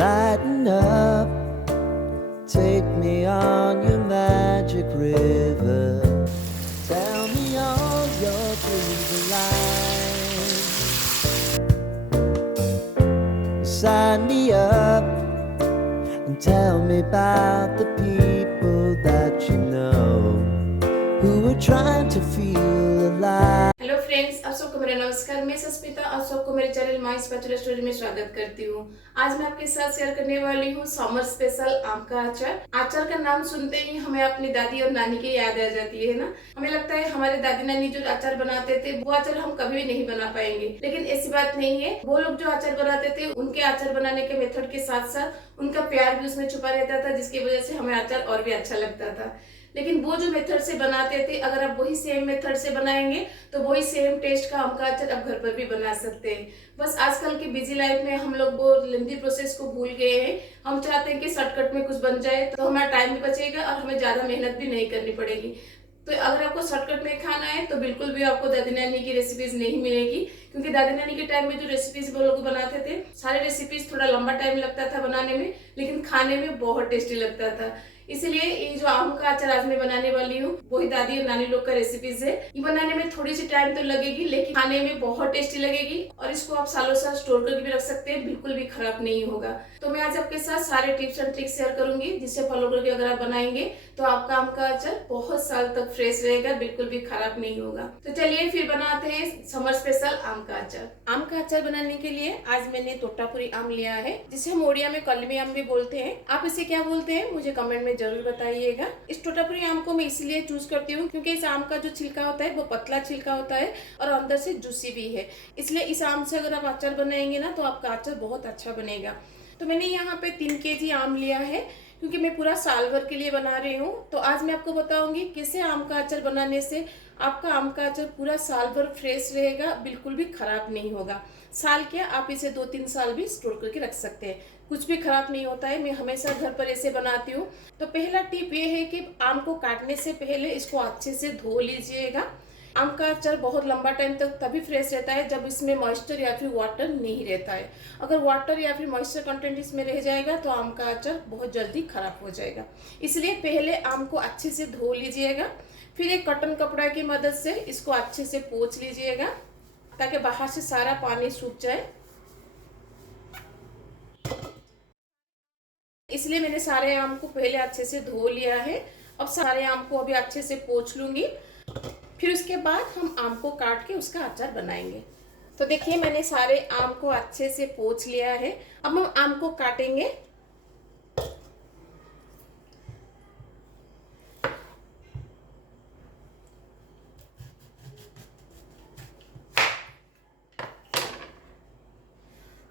Lighten up, take me on your magic river. Tell me all your dreams are lies. Sign me up and tell me about the people that you know who are trying to feel alive. Hello friends, आप सबको मेरा नमस्कार। मैं सस्मिता आप सबको मेरे channel my special story में स्वागत करती हूँ। आज मैं आपके साथ शेयर करने वाली हूँ समर स्पेशल आम का अचार। अचार का नाम सुनते ही हमें अपनी दादी और नानी की याद आ जाती है ना। हमें लगता है हमारे दादी नानी जो अचार बनाते थे वो अचार हम कभी भी नहीं बना पाएंगे, लेकिन ऐसी बात नहीं है। वो लोग जो अचार बनाते थे उनके अचार बनाने के मेथड के साथ साथ उनका प्यार भी उसमें छुपा रहता था, जिसकी वजह से हमें अचार और भी अच्छा लगता था। लेकिन वो जो मेथड से बनाते थे, अगर आप वही सेम मेथड से बनाएंगे तो वही सेम टेस्ट का आम का अचार आप घर पर भी बना सकते हैं। बस आजकल की बिजी लाइफ में हम लोग वो लेंथी प्रोसेस को भूल गए हैं। हम चाहते हैं कि शॉर्टकट में कुछ बन जाए तो हमारा टाइम भी बचेगा और हमें ज्यादा मेहनत भी नहीं करनी पड़ेगी। तो अगर आपको शॉर्टकट में खाना है तो बिल्कुल भी आपको दादी नानी की रेसिपीज नहीं मिलेगी, क्योंकि दादी नानी के टाइम में जो रेसिपीज वो लोग बनाते थे, सारे रेसिपीज थोड़ा लंबा टाइम लगता था बनाने में, लेकिन खाने में बहुत टेस्टी लगता था। इसलिए ये जो आम का अचार आज मैं बनाने वाली हूँ वही दादी और नानी लोग का रेसिपीज है। ये बनाने में थोड़ी सी टाइम तो लगेगी, लेकिन खाने में बहुत टेस्टी लगेगी और इसको आप सालों साल स्टोर करके भी रख सकते हैं, बिल्कुल भी खराब नहीं होगा। तो मैं आज आपके साथ सारे टिप्स एंड ट्रिक्स शेयर करूंगी, जिससे फॉलो करके अगर आप बनाएंगे तो आपका आम का अचार बहुत साल तक फ्रेश रहेगा, बिल्कुल भी खराब नहीं होगा। तो चलिए फिर बनाते हैं समर स्पेशल आम का अचार। आम का अचार बनाने के लिए आज मैंने तोतापुरी आम लिया है, जिसे हम ओडिया में कलमी आम भी बोलते हैं। आप इसे क्या बोलते हैं मुझे कमेंट में जरूर बताइएगा। इस तोतापुरी आम को मैं इसलिए चूज करती हूँ क्योंकि इस आम का जो छिलका होता है वो पतला छिलका होता है और अंदर से जूसी भी है। इसलिए इस आम से अगर आप अचार बनाएंगे ना तो आपका अचार बहुत अच्छा बनेगा। तो मैंने यहाँ पे 3 केजी आम लिया है, क्योंकि मैं पूरा साल भर के लिए बना रही हूँ। तो आज मैं आपको बताऊंगी कैसे आम का अचार बनाने से आपका आम का अचार पूरा साल भर फ्रेश रहेगा, बिल्कुल भी खराब नहीं होगा। साल क्या, आप इसे 2-3 साल भी स्टोर करके रख सकते हैं, कुछ भी खराब नहीं होता है। मैं हमेशा घर पर ऐसे बनाती हूँ। तो पहला टिप ये है कि आम को काटने से पहले इसको अच्छे से धो लीजिएगा। आम का अचार बहुत लंबा टाइम तक तभी फ्रेश रहता है जब इसमें मॉइस्चर या फिर वाटर नहीं रहता है। अगर वाटर या फिर मॉइस्चर कंटेंट इसमें रह जाएगा तो आम का अचार बहुत जल्दी खराब हो जाएगा। इसलिए पहले आम को अच्छे से धो लीजिएगा, फिर एक कॉटन कपड़ा की मदद से इसको अच्छे से पोंछ लीजिएगा ताकि बाहर से सारा पानी सूख जाए। इसलिए मैंने सारे आम को पहले अच्छे से धो लिया है। अब सारे आम को अभी अच्छे से पोंछ लूंगी, फिर उसके बाद हम आम को काट के उसका अचार बनाएंगे। तो देखिए मैंने सारे आम को अच्छे से पोंछ लिया है। अब हम आम को काटेंगे।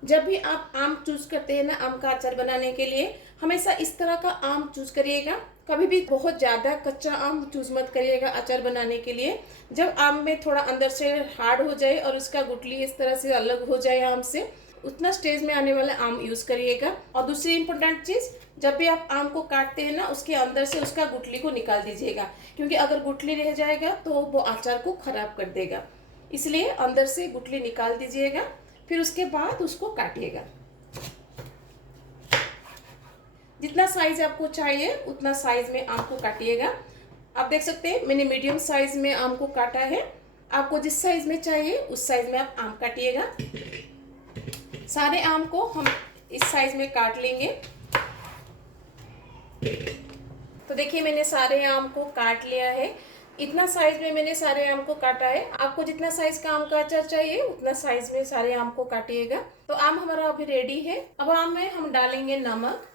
जब भी आप आम चूज करते हैं ना आम का अचार बनाने के लिए, हमेशा इस तरह का आम चूज करिएगा। कभी भी बहुत ज्यादा कच्चा आम चूज मत करिएगा अचार बनाने के लिए। जब आम में थोड़ा अंदर से हार्ड हो जाए और उसका गुठली इस तरह से अलग हो जाए आम से, उतना स्टेज में आने वाला आम यूज करिएगा। और दूसरी इंपॉर्टेंट चीज, जब भी आप आम को काटते हैं ना उसके अंदर से उसका गुठली को निकाल दीजिएगा, क्योंकि अगर गुठली रह जाएगा तो वो अचार को खराब कर देगा। इसलिए अंदर से गुठली निकाल दीजिएगा, फिर उसके बाद उसको काटिएगा। जितना साइज आपको चाहिए उतना साइज में आम को काटिएगा। आप देख सकते हैं मैंने मीडियम साइज में आम को काटा है। आपको जिस साइज में चाहिए उस साइज में आप आम काटिएगा। सारे आम को हम इस साइज में काट लेंगे। तो देखिए मैंने सारे आम को काट लिया है। इतना साइज में मैंने सारे आम को काटा है। आपको जितना साइज का आम का अचार चाहिए उतना साइज में सारे आम को काटिएगा। तो आम हमारा अभी रेडी है। अब आम में हम डालेंगे नमक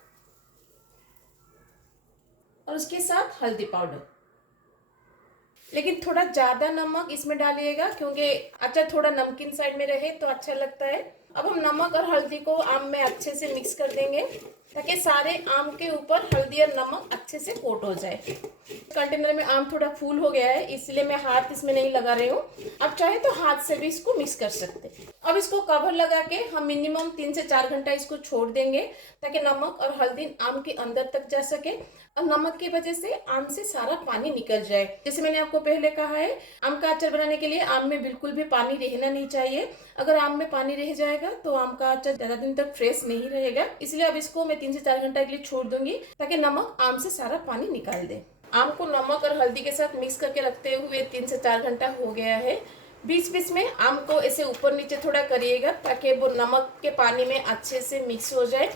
और उसके साथ हल्दी पाउडर, लेकिन थोड़ा ज्यादा नमक इसमें डालिएगा क्योंकि अचार थोड़ा नमकीन साइड में रहे तो अच्छा लगता है। अब हम नमक और हल्दी को आम में अच्छे से मिक्स कर देंगे ताकि सारे आम के ऊपर हल्दी और नमक अच्छे से कोट हो जाए। कंटेनर में आम थोड़ा फूल हो गया है, इसलिए मैं हाथ इसमें नहीं लगा रही हूँ। आप चाहे तो हाथ से भी इसको मिक्स कर सकते हैं। अब इसको कवर लगा के हम मिनिमम 3 से 4 घंटा इसको छोड़ देंगे ताकि नमक और हल्दी आम के अंदर तक जा सके और नमक की वजह से आम से सारा पानी निकल जाए। जैसे मैंने आपको पहले कहा है, आम का अचार बनाने के लिए आम में बिल्कुल भी पानी रहना नहीं चाहिए। अगर आम में पानी रह जाएगा तो आम का अचार ज्यादा दिन तक फ्रेश नहीं रहेगा। इसलिए अब इसको मैं 3 से 4 घंटा के लिए छोड़ दूंगी ताकि नमक आम से सारा पानी निकाल दे। आम को नमक और हल्दी के साथ मिक्स करके रखते हुए 3 से 4 घंटा हो गया है। बीच बीच में आम को ऐसे ऊपर नीचे थोड़ा करिएगा ताकि वो नमक के पानी में अच्छे से मिक्स हो जाए।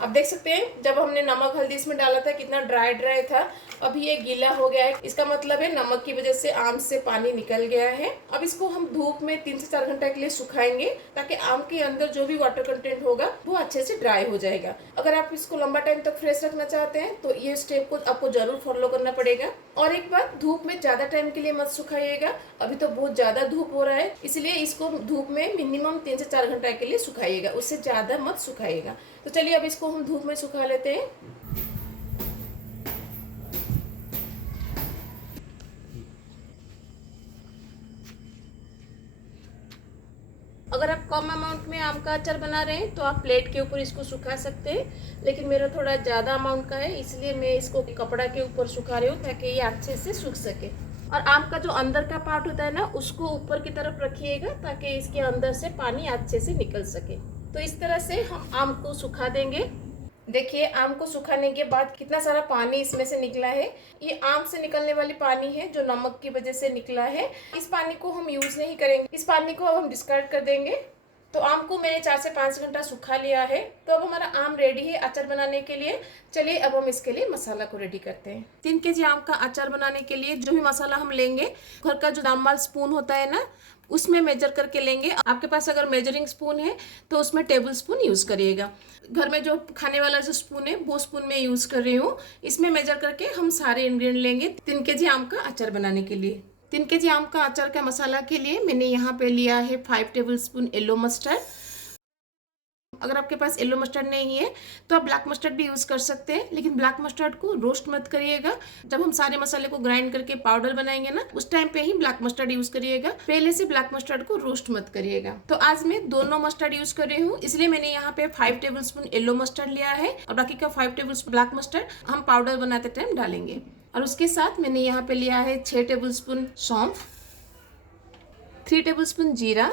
आप देख सकते हैं जब हमने नमक हल्दी इसमें डाला था कितना ड्राई ड्राई था, अभी ये गीला हो गया है। इसका मतलब है नमक की वजह से आम से पानी निकल गया है। अब इसको हम धूप में 3 से 4 घंटा के लिए सुखाएंगे ताकि आम के अंदर जो भी वाटर कंटेंट होगा वो अच्छे से ड्राई हो जाएगा। अगर आप इसको लंबा टाइम तक फ्रेश रखना चाहते हैं तो ये स्टेप को आपको जरूर फॉलो करना पड़ेगा। और एक बात, धूप में ज्यादा टाइम के लिए मत सुखाइएगा, अभी तो बहुत ज्यादा धूप हो रहा है, इसलिए इसको धूप में मिनिमम 3 से 4 घंटा के लिए सुखाइएगा, उससे ज्यादा मत सुखाइएगा। तो चलिए अब इसको हम धूप में सुखा लेते हैं। अगर आप कम अमाउंट में आम का अचार बना रहे हैं तो आप प्लेट के ऊपर इसको सुखा सकते हैं, लेकिन मेरा थोड़ा ज़्यादा अमाउंट का है इसलिए मैं इसको कपड़ा के ऊपर सुखा रही हूँ ताकि ये अच्छे से सूख सके। और आम का जो अंदर का पार्ट होता है ना, उसको ऊपर की तरफ रखिएगा ताकि इसके अंदर से पानी अच्छे से निकल सके। तो इस तरह से हम आम को सुखा देंगे। देखिए आम को सुखाने के बाद कितना सारा पानी इसमें से निकला है। ये आम से निकलने वाली पानी है जो नमक की वजह से निकला है। इस पानी को हम यूज नहीं करेंगे, इस पानी को अब हम डिस्कार्ड कर देंगे। तो आम को मैंने 4 से 5 घंटा सुखा लिया है। तो अब हमारा आम रेडी है अचार बनाने के लिए। चलिए अब हम इसके लिए मसाला को रेडी करते हैं। 3 केजी आम का अचार बनाने के लिए जो भी मसाला हम लेंगे, घर का जो दामवाल स्पून होता है ना, उसमें मेजर करके लेंगे। आपके पास अगर मेजरिंग स्पून है तो उसमें टेबल स्पून यूज करिएगा। घर में जो खाने वाला जो स्पून है वो स्पून में यूज कर रही हूँ। इसमें मेजर करके हम सारे इंग्रेडिएंट लेंगे 3 केजी आम का अचार बनाने के लिए। 3 केजी आम का अचार का मसाला के लिए मैंने यहाँ पे लिया है 5 टेबल स्पून येलो मस्टर्ड। अगर आपके पास येलो मस्टर्ड नहीं है तो आप ब्लैक मस्टर्ड भी यूज कर सकते हैं, लेकिन ब्लैक मस्टर्ड को रोस्ट मत करिएगा। जब हम सारे मसाले को ग्राइंड करके पाउडर बनाएंगे ना, उस टाइम पे ही ब्लैक मस्टर्ड यूज करिएगा, पहले से ब्लैक मस्टर्ड को रोस्ट मत करिएगा। तो आज मैं दोनों मस्टर्ड यूज कर रही हूँ, इसलिए मैंने यहाँ पे 5 टेबल स्पून येलो मस्टर्ड लिया है और बाकी का 5 टेबल स्पून ब्लैक मस्टर्ड हम पाउडर बनाते टाइम डालेंगे। और उसके साथ मैंने यहाँ पे लिया है 6 टेबल स्पून सौंफ, 3 टेबल स्पून जीरा।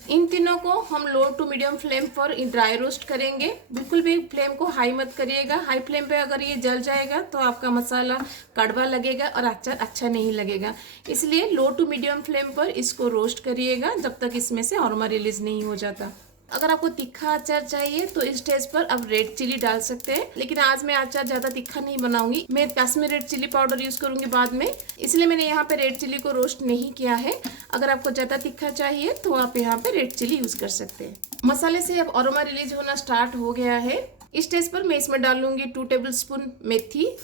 इन तीनों को हम लो टू मीडियम फ्लेम पर ड्राई रोस्ट करेंगे। बिल्कुल भी फ्लेम को हाई मत करिएगा। हाई फ्लेम पे अगर ये जल जाएगा तो आपका मसाला कड़वा लगेगा और अचार अच्छा नहीं लगेगा। इसलिए लो टू मीडियम फ्लेम पर इसको रोस्ट करिएगा जब तक इसमें से अरोमा रिलीज नहीं हो जाता। अगर आपको तीखा अचार चाहिए तो इस स्टेज पर आप रेड चिली डाल सकते हैं, लेकिन आज मैं अचार ज़्यादा तीखा नहीं बनाऊंगी, मैं Kashmir red chilli powder use करूंगी बाद में, इसलिए मैंने यहाँ पे रेड चिली को रोस्ट नहीं किया है। अगर आपको ज़्यादा तीखा चाहिए तो आप यहाँ पे रेड चिली यूज़ कर सकते हैं। मसाले से अब अरोमा रिलीज होना स्टार्ट हो गया है। इस स्टेज पर मैं इसमें डालूंगी 2 टेबल स्पून मेथी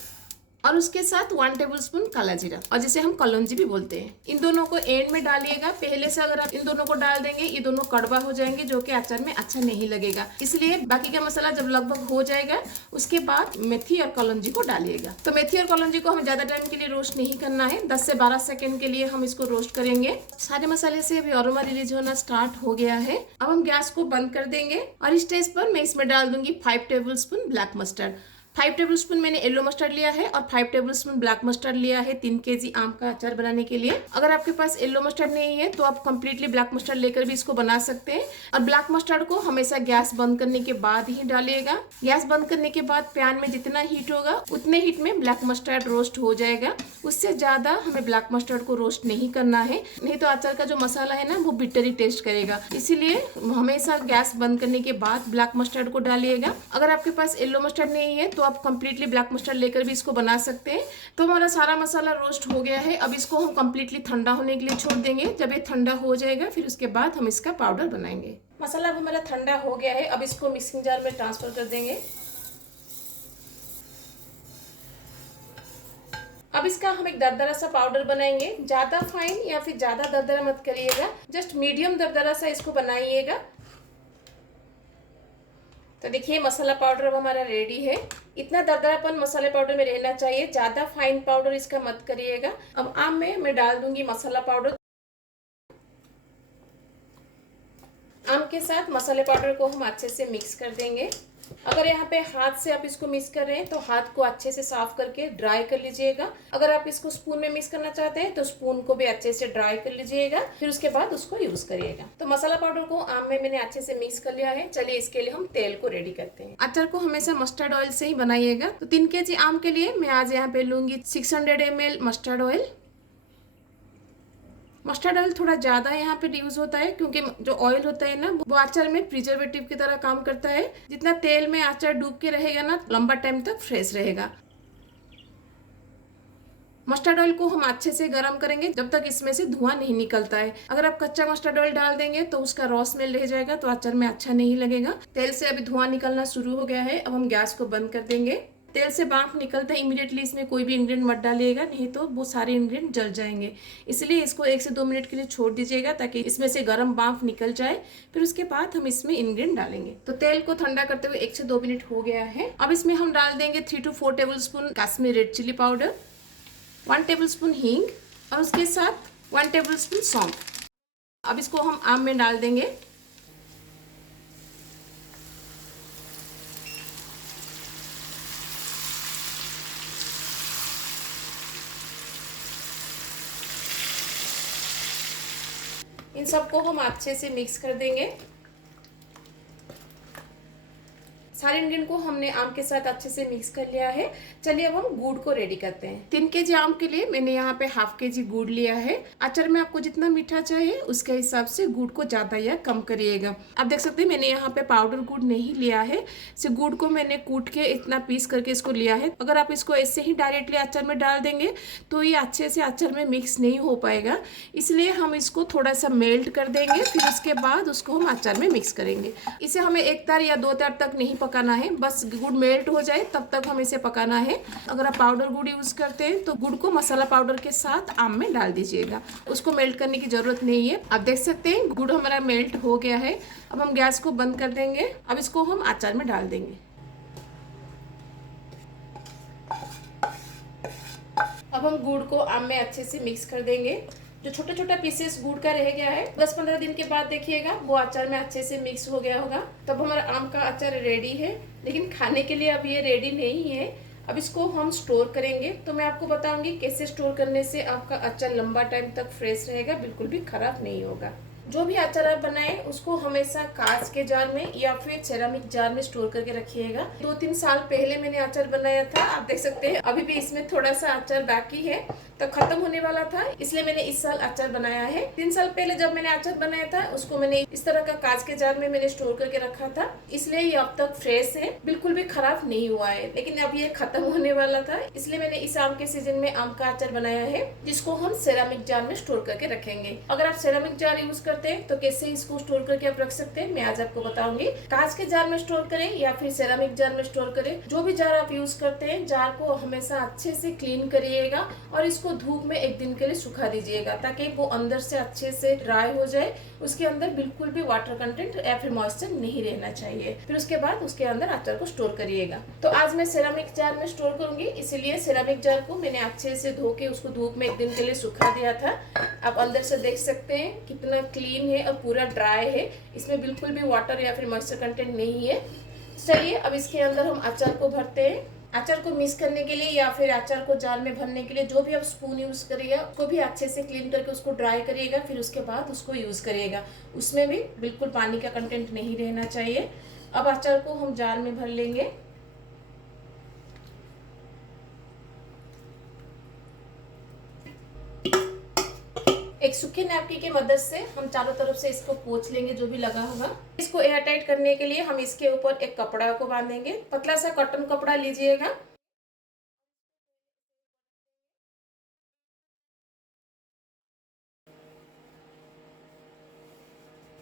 और उसके साथ 1 टेबल स्पून काला जीरा, और जिसे हम कलौंजी भी बोलते हैं। इन दोनों को एंड में डालिएगा। पहले से अगर आप इन दोनों को डाल देंगे ये दोनों कड़वा हो जाएंगे, जो कि अचार में अच्छा नहीं लगेगा। इसलिए बाकी का मसाला जब लगभग हो जाएगा उसके बाद मेथी और कलौंजी को डालिएगा। तो मेथी और कलौंजी को हमें ज्यादा टाइम के लिए रोस्ट नहीं करना है, 10 से 12 सेकेंड के लिए हम इसको रोस्ट करेंगे। सारे मसाले से अभी अरोमा रिलीज होना स्टार्ट हो गया है। अब हम गैस को बंद कर देंगे और इस स्टेज पर मैं इसमें डाल दूंगी 5 table spoon black mustard. 5 table spoon मैंने येलो मस्टर्ड लिया है और 5 टेबल स्पून ब्लैक मस्टर्ड लिया है 3 केजी आम का अचार बनाने के लिए। अगर आपके पास येलो मस्टर्ड नहीं है तो आप कंप्लीटली ब्लैक मस्टर्ड लेकर भी इसको बना सकते हैं। और ब्लैक मस्टर्ड को हमेशा गैस बंद करने के बाद ही डालिएगा। गैस बंद करने के बाद पैन में जितना हीट होगा उतने हीट में ब्लैक मस्टर्ड रोस्ट हो जाएगा। उससे ज्यादा हमें ब्लैक मस्टर्ड को रोस्ट नहीं करना है, नहीं तो अचार का जो मसाला है ना वो बिटरी टेस्ट करेगा। इसीलिए हमेशा गैस बंद करने के बाद ब्लैक मस्टर्ड को डालिएगा। अगर आपके पास येलो मस्टर्ड नहीं है तो आप कंप्लीटली ब्लैक मस्टर्ड लेकर भी इसको बना सकते हैं। तो हमारा सारा मसाला रोस्ट हो गया है। अब इसको हम कंप्लीटली ठंडा होने के लिए छोड़ देंगे। जब ये ठंडा हो जाएगा फिर उसके बाद हम इसका पाउडर बनाएंगे। मसाला अब हमारा ठंडा हो गया है। अब इसको मिक्सिंग जार में ट्रांसफर कर देंगे। अब इसका हम एक दरदरा सा पाउडर बनाएंगे। ज्यादा फाइन या फिर ज्यादा दरदरा मत करिएगा, जस्ट मीडियम दरदरा सा इसको बनाइएगा। तो देखिए मसाला पाउडर अब हमारा रेडी है। इतना दरदरापन मसाले पाउडर में रहना चाहिए, ज्यादा फाइन पाउडर इसका मत करिएगा। अब आम में मैं डाल दूंगी मसाला पाउडर। आम के साथ मसाले पाउडर को हम अच्छे से मिक्स कर देंगे। अगर यहाँ पे हाथ से आप इसको मिक्स कर रहे हैं तो हाथ को अच्छे से साफ करके ड्राई कर लीजिएगा। अगर आप इसको स्पून में मिक्स करना चाहते हैं तो स्पून को भी अच्छे से ड्राई कर लीजिएगा, फिर उसके बाद उसको यूज करिएगा। तो मसाला पाउडर को आम में मैंने अच्छे से मिक्स कर लिया है। चलिए इसके लिए हम तेल को रेडी करते हैं। अचार को हमेशा मस्टर्ड ऑयल से ही बनाइएगा। तो 3 kg आम के लिए मैं आज यहाँ पे लूंगी 600 ml mustard oil. Mustard oil थोड़ा ज़्यादा यहाँ पे यूज होता है क्योंकि जो ऑयल होता है ना वो अचार में प्रिजर्वेटिव की तरह काम करता है। जितना तेल में अचार डूब के रहेगा ना लंबा टाइम तक फ्रेश रहेगा। मस्टर्ड ऑयल को हम अच्छे से गर्म करेंगे जब तक इसमें से धुआं नहीं निकलता है। अगर आप कच्चा मस्टर्ड ऑयल डाल देंगे तो उसका रॉ स्मेल रह जाएगा तो अचार में अच्छा नहीं लगेगा। तेल से अभी धुआं निकलना शुरू हो गया है। अब हम गैस को बंद कर देंगे। तेल से भाप निकलता है इमीडिएटली इसमें कोई भी इंग्रेडिएंट मत डालिएगा, नहीं तो वो सारे इंग्रेडिएंट जल जाएंगे। इसलिए इसको 1 से 2 मिनट के लिए छोड़ दीजिएगा ताकि इसमें से गर्म भाप निकल जाए। फिर उसके बाद हम इसमें इंग्रेडिएंट डालेंगे। तो तेल को ठंडा करते हुए 1 से 2 मिनट हो गया है। अब इसमें हम डाल देंगे 3 to 4 tablespoon Kashmiri red chilli powder, 1 tablespoon हींग और उसके साथ 1 टेबलस्पून सौंफ। अब इसको हम आम में डाल देंगे। इन सबको हम अच्छे से मिक्स कर देंगे। सारे इंग्रेडिएंट को हमने आम के साथ अच्छे से मिक्स कर लिया है। चलिए अब हम गुड़ को रेडी करते हैं। 3 kg आम के लिए मैंने यहाँ पे ½ kg गुड़ लिया है। अचार में आपको जितना मीठा चाहिए उसके हिसाब से गुड़ को ज्यादा या कम करिएगा। आप देख सकते हैं मैंने यहाँ पे पाउडर गुड़ नहीं लिया है, सिर्फ गुड़ को मैंने कूट के इतना पीस करके इसको लिया है। अगर आप इसको ऐसे ही डायरेक्टली अचार में डाल देंगे तो ये अच्छे से अचार में मिक्स नहीं हो पाएगा, इसलिए हम इसको थोड़ा सा मेल्ट कर देंगे। फिर उसके बाद उसको हम अचार में मिक्स करेंगे। इसे हमें 1 तार या 2 तार तक नहीं पकाना है, बस गुड़ मेल्ट हो जाए तब तक हम इसे पकाना है। अगर आप पाउडर गुड़ यूज करते हैं तो गुड़ को मसाला पाउडर के साथ आम में डाल दीजिएगा, उसको मेल्ट करने की जरूरत नहीं है। आप देख सकते हैं गुड़ हमारा मेल्ट हो गया है। अब हम गैस को बंद कर देंगे। अब इसको हम अचार में डाल देंगे। अब हम गुड़ को आम में अच्छे से मिक्स कर देंगे। जो छोटा छोटा पीसेस गुड़ का रह गया है 10-15 दिन के बाद देखिएगा वो अचार में अच्छे से मिक्स हो गया होगा। तब हमारा आम का अचार रेडी है, लेकिन खाने के लिए अब ये रेडी नहीं है। अब इसको हम स्टोर करेंगे। तो मैं आपको बताऊंगी कैसे स्टोर करने से आपका अचार लंबा टाइम तक फ्रेश रहेगा, बिल्कुल भी खराब नहीं होगा। जो भी अचार आप बनाएं उसको हमेशा कांच के जार में या फिर सेरामिक जार में स्टोर करके रखिएगा। 2-3 साल पहले मैंने अचार बनाया था, आप देख सकते हैं अभी भी इसमें थोड़ा सा अचार बाकी है, तो खत्म होने वाला था, इसलिए मैंने इस साल अचार बनाया है। 3 साल पहले जब मैंने अचार बनाया था उसको मैंने इस तरह का कांच के जार में मैंने स्टोर करके रखा था, इसलिए ये अब तक फ्रेश है, बिल्कुल भी खराब नहीं हुआ है। लेकिन अब ये खत्म होने वाला था, इसलिए मैंने इस आम के सीजन में आम का अचार बनाया है, जिसको हम सेरामिक जार में स्टोर करके रखेंगे। अगर आप सेरामिक जार यूज करते हैं तो कैसे इसको स्टोर करके आप रख सकते हैं मैं आज आपको बताऊंगी। कांच के जार में स्टोर करें या फिर सेरामिक जार में स्टोर करें, जो भी जार आप यूज करते हैं जार को हमेशा अच्छे से क्लीन करिएगा और इसको धूप में 1 दिन के लिए सुखा दीजिएगा ताकि वो अंदर से अच्छे से ड्राई हो जाए। उसके अंदर बिल्कुल भी वाटर कंटेंट या फिर मॉइस्चर नहीं रहना चाहिए। फिर उसके बाद उसके अंदर अचार को स्टोर करिएगा। तो आज मैं सेरामिक जार में स्टोर करूंगी, इसीलिए सेरामिक जार को मैंने अच्छे से धो के उसको धूप में 1 दिन के लिए सुखा दिया था। आप अंदर से देख सकते हैं कितना क्लीन है और पूरा ड्राई है, इसमें बिल्कुल भी वाटर या फिर मॉइस्चर कंटेंट नहीं है। चलिए अब इसके अंदर हम अचार को भरते हैं। अचार को मिक्स करने के लिए या फिर अचार को जार में भरने के लिए जो भी आप स्पून यूज करिएगा उसको भी अच्छे से क्लीन करके उसको ड्राई करिएगा, फिर उसके बाद उसको यूज करिएगा। उसमें भी बिल्कुल पानी का कंटेंट नहीं रहना चाहिए। अब अचार को हम जार में भर लेंगे। एक सूखे नैपकिन की मदद से हम चारों तरफ से इसको पोंछ लेंगे जो भी लगा होगा। इसको एयर टाइट करने के लिए हम इसके ऊपर एक कपड़ा को बांधेंगे। पतला सा कॉटन कपड़ा लीजिएगा।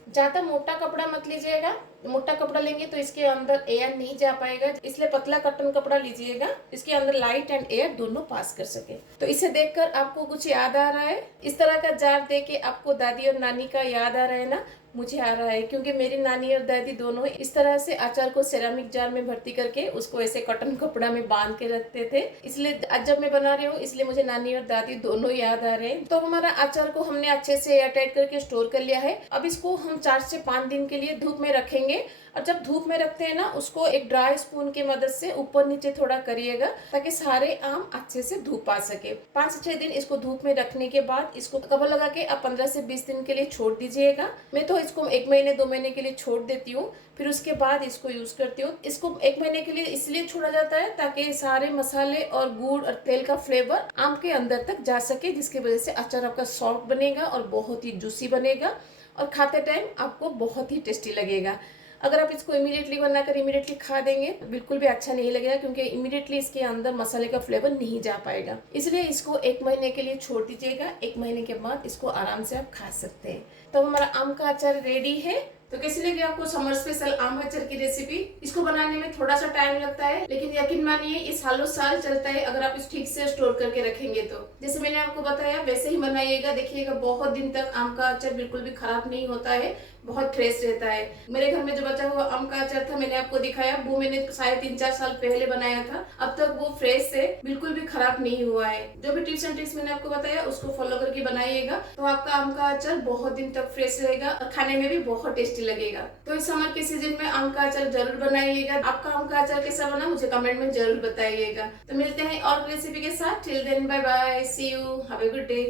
ज्यादा मोटा कपड़ा मत लीजिएगा, मोटा कपड़ा लेंगे तो इसके अंदर एयर नहीं जा पाएगा, इसलिए पतला कॉटन कपड़ा लीजिएगा, इसके अंदर लाइट एंड एयर दोनों पास कर सके। तो इसे देखकर आपको कुछ याद आ रहा है? इस तरह का जार देख के आपको दादी और नानी का याद आ रहा है ना? मुझे आ रहा है, क्योंकि मेरी नानी और दादी दोनों इस तरह से अचार को सेरामिक जार में भर्ती करके उसको ऐसे कॉटन कपड़ा में बांध के रखते थे। इसलिए आज जब मैं बना रही हूँ इसलिए मुझे नानी और दादी दोनों याद आ रहे हैं। तो हमारा अचार को हमने अच्छे से एयरटाइट करके स्टोर कर लिया है। अब इसको हम 4 से 5 दिन के लिए धूप में रखेंगे। और जब धूप में रखते हैं ना, उसको एक ड्राई स्पून की मदद से ऊपर नीचे थोड़ा करिएगा ताकि सारे आम अच्छे से धूप आ सके। 5 से 6 दिन इसको धूप में रखने के बाद इसको कवर लगा के आप 15 से 20 दिन के लिए छोड़ दीजिएगा। मैं तो इसको 1 महीने 2 महीने के लिए छोड़ देती हूँ, फिर उसके बाद इसको यूज करती हूँ। इसको 1 महीने के लिए इसलिए छोड़ा जाता है ताकि सारे मसाले और गुड़ और तेल का फ्लेवर आम के अंदर तक जा सके, जिसकी वजह से अचार आपका सॉफ्ट बनेगा और बहुत ही जूसी बनेगा और खाते टाइम आपको बहुत ही टेस्टी लगेगा। अगर आप इसको इमीडिएटली बनाकर इमीडिएटली खा देंगे तो बिल्कुल भी अच्छा नहीं लगेगा, क्योंकि इमीडिएटली इसके अंदर मसाले का फ्लेवर नहीं जा पाएगा। इसलिए इसको 1 महीने के लिए छोड़ दीजिएगा। 1 महीने के बाद इसको आराम से आप खा सकते हैं। तो हमारा आम का अचार रेडी है। तो कैसी लगी आपको समर स्पेशल आम अचार की रेसिपी? इसको बनाने में थोड़ा सा टाइम लगता है, लेकिन यकीन मानिए ये सालों साल चलता है अगर आप इस ठीक से स्टोर करके रखेंगे तो। जैसे मैंने आपको बताया वैसे ही बनाइएगा, देखिएगा बहुत दिन तक आम का अचार बिल्कुल भी खराब नहीं होता है, बहुत फ्रेश रहता है। मेरे घर में जो बचा हुआ आम का अचार था मैंने आपको दिखाया, वो मैंने शायद 3-4 साल पहले बनाया था। अब तक वो फ्रेश है, बिल्कुल भी खराब नहीं हुआ है। जो भी टिप्स एंड ट्रिक्स मैंने आपको बताया उसको फॉलो करके बनाइएगा तो आपका आम का अचार बहुत दिन तक फ्रेश रहेगा और खाने में भी बहुत टेस्टी लगेगा। तो इस समर के सीजन में आम का अचार जरूर बनाइएगा। आपका आम का अचार कैसा बना मुझे कमेंट में जरूर बताइएगा। तो मिलते हैं और रेसिपी के साथ। Till then bye bye, see you, have a good day.